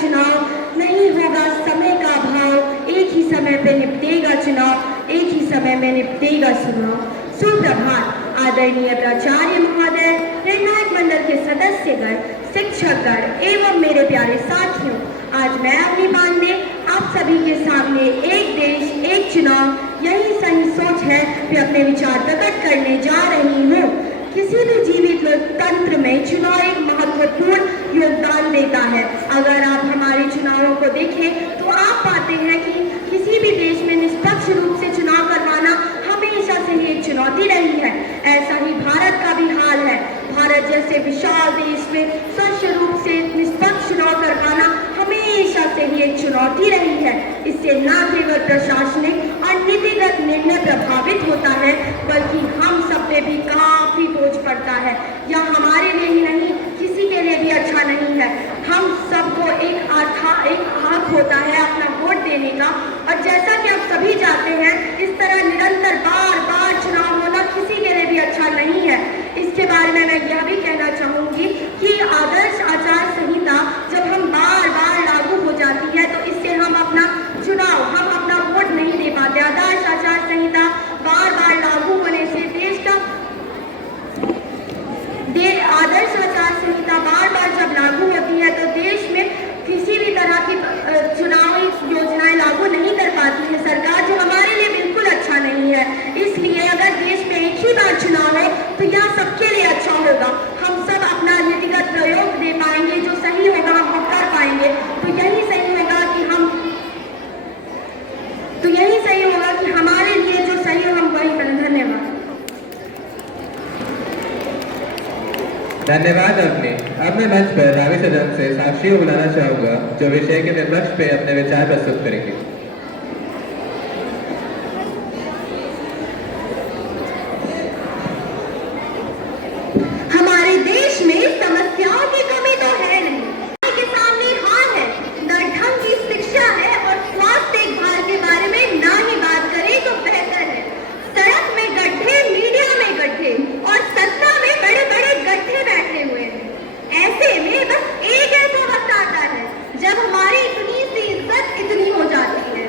चुनाव, नहीं होगा समय का अभाव, एक ही समय पे निपटेगा चुनाव, एक ही समय में निपटेगा चुनाव। सुप्रभात आदरणीय प्राचार्य महोदय, निर्णायक मंडल के सदस्यगण, शिक्षकगण एवं मेरे प्यारे साथियों, आज मैं अपनी बात में आप सभी के सामने एक देश एक चुनाव यही सही सोच है कि अपने विचार प्रकट करने जा रही हूँ। किसी भी जीवित लोकतंत्र में चुनाव एक महत्वपूर्ण योगदान देता है। अगर आप हमारे चुनावों को देखें तो आप पाते हैं कि किसी भी देश में निष्पक्ष रूप से चुनाव करवाना हमेशा से ही एक चुनौती रही है। ऐसा ही भारत का भी हाल है। भारत जैसे विशाल देश में स्वच्छ रूप से निष्पक्ष चुनाव करवाना हमेशा से ही एक चुनौती रही है। इससे न केवल प्रशासनिक और नीतिगत निर्णय प्रभावित होता है, बल्कि हम सब पे भी काफी बोझ पड़ता है। यह हमारे लिए ही नहीं, किसी के लिए भी अच्छा नहीं है। हम सबको एक हक होता है अपना वोट देने का, और जैसा कि आप सभी जानते हैं, इस तरह निरंतर बार बार चुनाव होना किसी के लिए भी अच्छा नहीं है। इसके बारे में मैं यह भी कहना चाहूंगी कि आदर्श आचार संहिता जब हम बार बार लागू हो जाती है तो इससे हम अपना चुनाव, हम अपना वोट नहीं दे पाते। आदर्श आचार संहिता बार बार लागू होने से आदर्श आचार संहिता बार बार जब लागू होती है तो देश में किसी भी तरह की चुनावी योजनाएं लागू नहीं कर पाती है सरकार, जो हमारे लिए बिल्कुल अच्छा नहीं है। इसलिए अगर देश में एक ही बार चुनाव हो तो यह सबके लिए अच्छा होगा। हम सब अपना नीतिगत प्रयोग दे पाएंगे, जो सही होगा हम कर पाएंगे। तो यही सही होगा कि हमारे लिए जो सही हो हम वही करें। धन्यवाद। धन्यवाद अपने। अब मैं मंच पर रावी सदन से साक्षी को बुलाना चाहूंगा, जो विषय के विपक्ष पे अपने विचार प्रस्तुत करेंगे। हमारे देश में समस्याओं की कमी तो है नहीं, के सामने हार है, न ढंग की शिक्षा है और स्वास्थ्य देखभाल के बारे में ना ही बात करें तो बेहतर है। सड़क में गड्ढे, मीडिया में गड्ढे और सत्ता में बड़े बड़े गड्ढे बैठे हुए हैं। ऐसे में बस एक ऐसा वक्त आता है जब हमारी इतनी सी इज्जत इतनी हो जाती है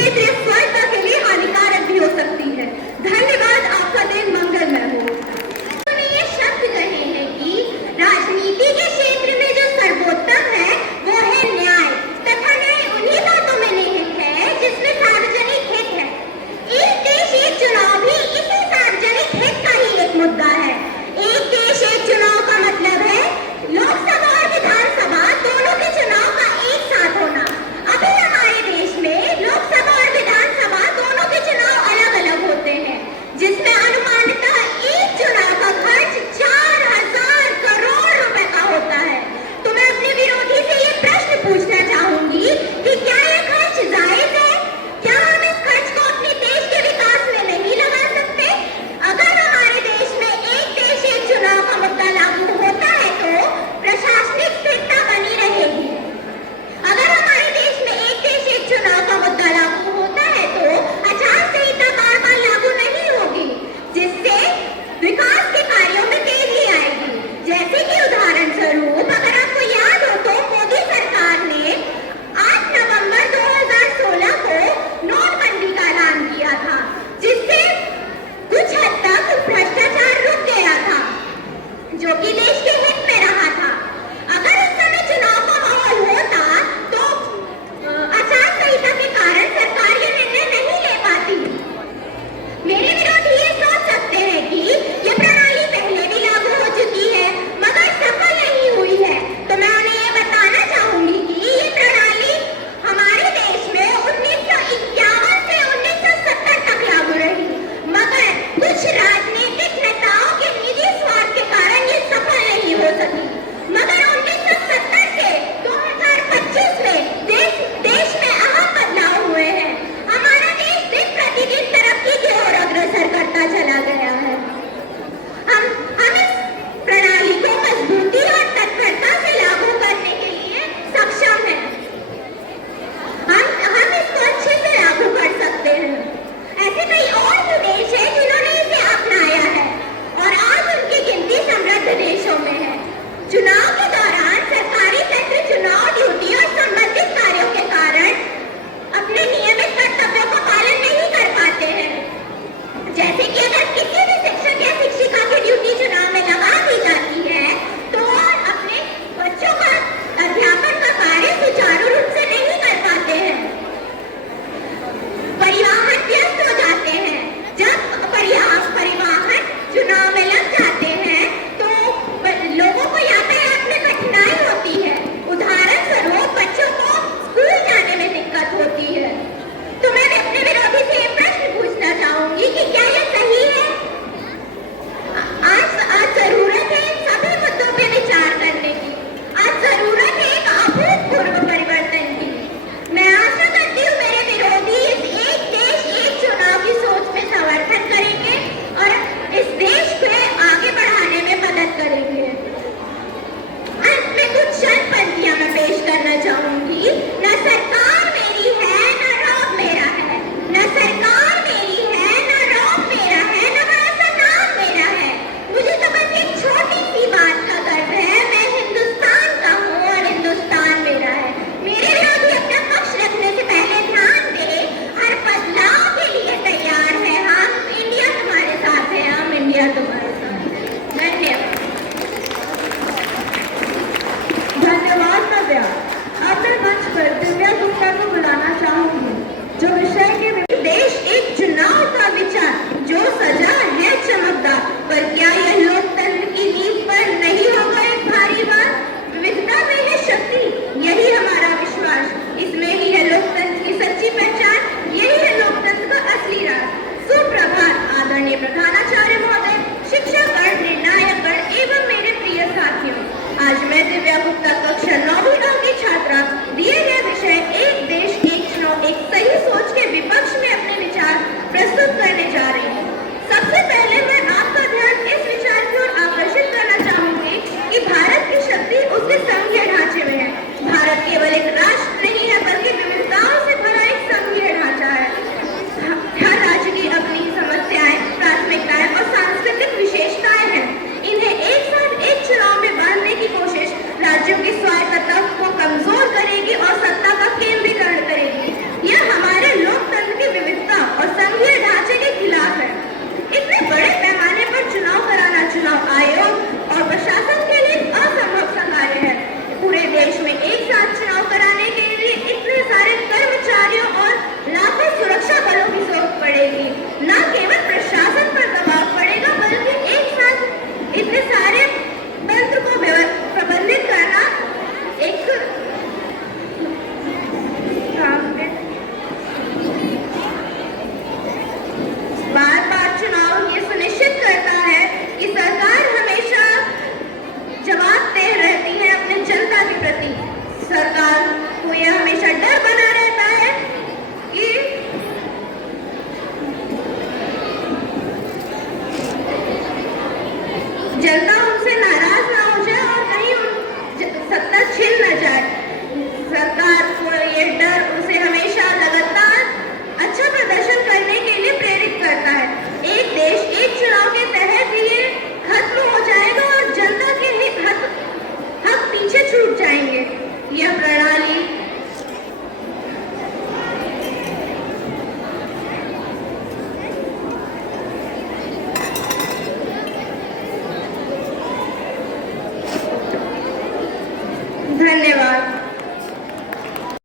क्षेत्रीय